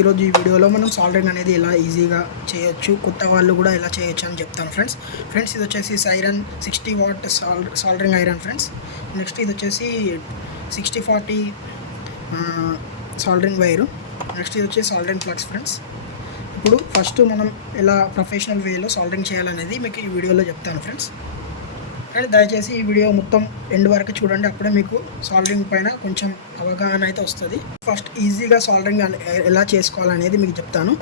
ఈరోజు ఈ వీడియోలో మనం సాల్డరింగ్ అనేది ఎలా ఈజీగా చేయొచ్చు, కొత్త వాళ్ళు కూడా ఎలా చేయొచ్చు అని చెప్తాను ఫ్రెండ్స్. ఇది వచ్చేసి siren 60 what soldering iron friends. Next ఇది వచ్చేసి 6040 సాల్డరింగ్ వైరు. నెక్స్ట్ ఇది వచ్చేసి సాల్డరింగ్ ఫ్లక్స్ ఫ్రెండ్స్. ఇప్పుడు ఫస్ట్ మనం ఎలా ప్రొఫెషనల్ వేలో సాల్డరింగ్ చేయాలనేది మీకు ఈ వీడియోలో చెప్తాను ఫ్రెండ్స్. అండ్ దయచేసి ఈ వీడియో మొత్తం ఎండ్ వరకు చూడండి, అప్పుడే మీకు సాల్డరింగ్ పైన కొంచెం అవగాహన అయితే వస్తుంది. ఫస్ట్ ఈజీగా సాల్డరింగ్ ఎలా చేసుకోవాలనేది మీకు చెప్తాను.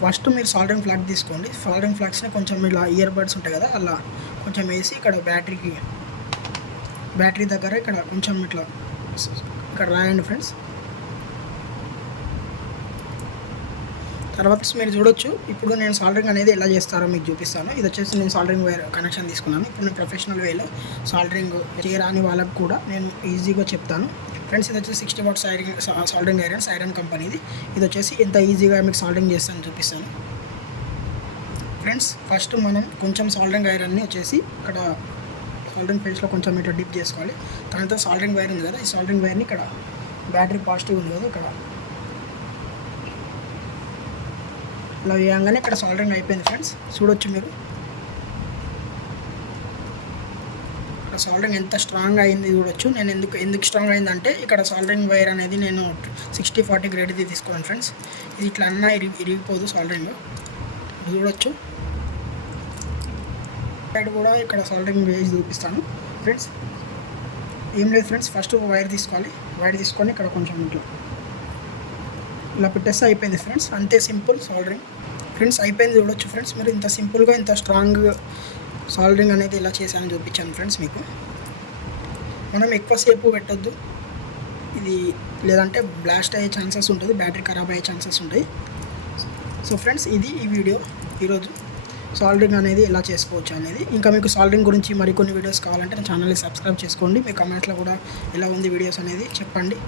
ఫస్ట్ మీరు సాల్డరింగ్ ఫ్లాగ్ తీసుకోండి. సాల్డరింగ్ ఫ్లాగ్స్ని కొంచెం ఇలా ఇయర్ బడ్స్ ఉంటాయి కదా, అలా కొంచెం వేసి ఇక్కడ బ్యాటరీ దగ్గర ఇక్కడ కొంచెం ఇట్లా ఇక్కడ రాయండి ఫ్రెండ్స్. తర్వాత మీరు చూడొచ్చు, ఇప్పుడు నేను సాల్డరింగ్ అనేది ఎలా చేస్తారో మీకు చూపిస్తాను. ఇది వచ్చేసి నేను సాల్డరింగ్ వైర్ కనెక్షన్ తీసుకున్నాను. ఇప్పుడు నేను ప్రొఫెషనల్ వేలో సాల్డరింగ్ చేయరాని వాళ్ళకు కూడా నేను ఈజీగా చెప్తాను ఫ్రెండ్స్. ఇది వచ్చేసి 60 వాట్ సాల్డరింగ్ ఐరన్, సైరన్ కంపెనీది. ఇది వచ్చేసి ఎంత ఈజీగా మీకు సాల్డరింగ్ చేస్తాను చూపిస్తాను ఫ్రెండ్స్. ఫస్ట్ మనం కొంచెం సాల్డరింగ్ ఐరన్ని వచ్చేసి ఇక్కడ సాల్డరింగ్ పేజ్లో కొంచెం ఇట్లా డిప్ చేసుకోవాలి. దానితో సాల్డరింగ్ వైర్ ఉంది కదా, ఈ సాల్డరింగ్ వైర్ని ఇక్కడ బ్యాటరీ పాజిటివ్ ఉంది కదా, ఇక్కడ ఇలా వేయంగానే ఇక్కడ సాల్డరింగ్ అయిపోయింది ఫ్రెండ్స్. చూడొచ్చు మీరు ఇక్కడ సాల్డరింగ్ ఎంత స్ట్రాంగ్ అయింది చూడొచ్చు. నేను ఎందుకు స్ట్రాంగ్ అయిందంటే ఇక్కడ సాల్డరింగ్ వైర్ అనేది నేను 6040 గ్రేడ్ది తీసుకున్నాను ఫ్రెండ్స్. ఇది ఇట్లా అన్నా ఇరిగిపోదు సాల్డరింగ్. చూడొచ్చు సైడ్ కూడా ఇక్కడ సాల్డరింగ్ వేసి చూపిస్తాను ఫ్రెండ్స్. ఏం లేదు ఫ్రెండ్స్, ఫస్ట్ వైర్ తీసుకోవాలి. వైర్ తీసుకొని ఇక్కడ కొంచెం ఇట్లా ఇలా పెట్టేస్తే అయిపోయింది ఫ్రెండ్స్. అంతే సింపుల్ సాల్డరింగ్ ఫ్రెండ్స్. అయిపోయింది చూడొచ్చు ఫ్రెండ్స్. మీరు ఇంత సింపుల్గా ఇంత స్ట్రాంగ్ సాల్డరింగ్ అనేది ఎలా చేశానని చూపించాను ఫ్రెండ్స్ మీకు. మనం ఎక్కువసేపు పెట్టొద్దు, ఇది లేదంటే బ్లాస్ట్ అయ్యే ఛాన్సెస్ ఉంటుంది, బ్యాటరీ ఖరాబ్ అయ్యే ఛాన్సెస్ ఉంటాయి. సో ఫ్రెండ్స్, ఇది ఈ వీడియో ఈరోజు సాల్డరింగ్ అనేది ఎలా చేసుకోవచ్చు అనేది. ఇంకా మీకు సాల్డరింగ్ గురించి మరికొన్ని వీడియోస్ కావాలంటే నా ఛానల్ని సబ్స్క్రైబ్ చేసుకోండి. మీ కమెంట్స్లో కూడా ఎలా ఉంది వీడియోస్ అనేది చెప్పండి.